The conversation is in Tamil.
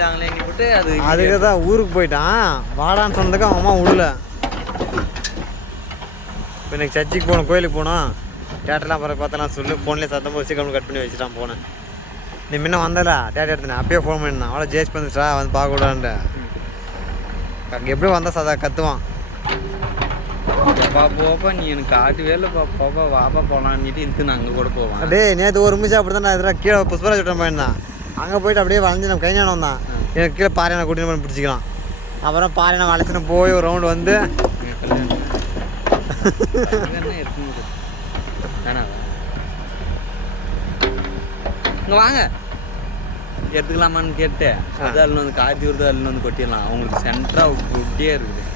போயிட்டாங்களே போட்டு அதுக்கு தான் ஊருக்கு போயிட்டான். வாடான்னு சொன்னதுக்கு அவங்க அம்மா விடல. இப்போ எனக்கு சர்ச்சுக்கு போகணும், கோயிலுக்கு போகணும், தேட்டர்லாம் பார்த்தலாம் சொல்லி ஃபோன்லேயே சத்தம் போட்டு சீக்கிரம் கட் பண்ணி வச்சுட்டான் போனேன். நீ முன்ன வந்தல தேட்டர் எடுத்தேன், அப்பயே ஃபோன் பண்ணியிருந்தான். அவ்வளோ ஜேஸ் வந்துட்டா வந்து பார்க்க விடான்ட்டு. அங்கே எப்படியும் வந்தால் கத்துவான். போப்பா நீ எனக்கு காட்டுவே இல்லைப்பா, போப்பா வாப்பா போகலான்ட்டு இழுத்து அங்கே கூட போவான். அப்படியே நேற்று ஒரு நிமிஷம் அப்படி தான் நான் இதெல்லாம் கீழே புஷ்பராஜ் விட்டம் போயிருந்தான். அங்கே போயிட்டு அப்படியே வளைஞ்சு நம்ம கைஞானம் தான் எனக்கு கீழே பாறையான கூட்டின்னு பண்ணி பிடிச்சிக்கலாம். அப்புறம் பாறையான வளைச்சுன்னு போய் ஒரு ரவுண்டு வந்து இங்கே வாங்க எடுத்துக்கலாமான்னு கேட்டு அது அதில் வந்து காய்ச்சி வருது அதில் வந்து கொட்டிடலாம். அவங்களுக்கு சென்டராக அப்படியே இருக்குது.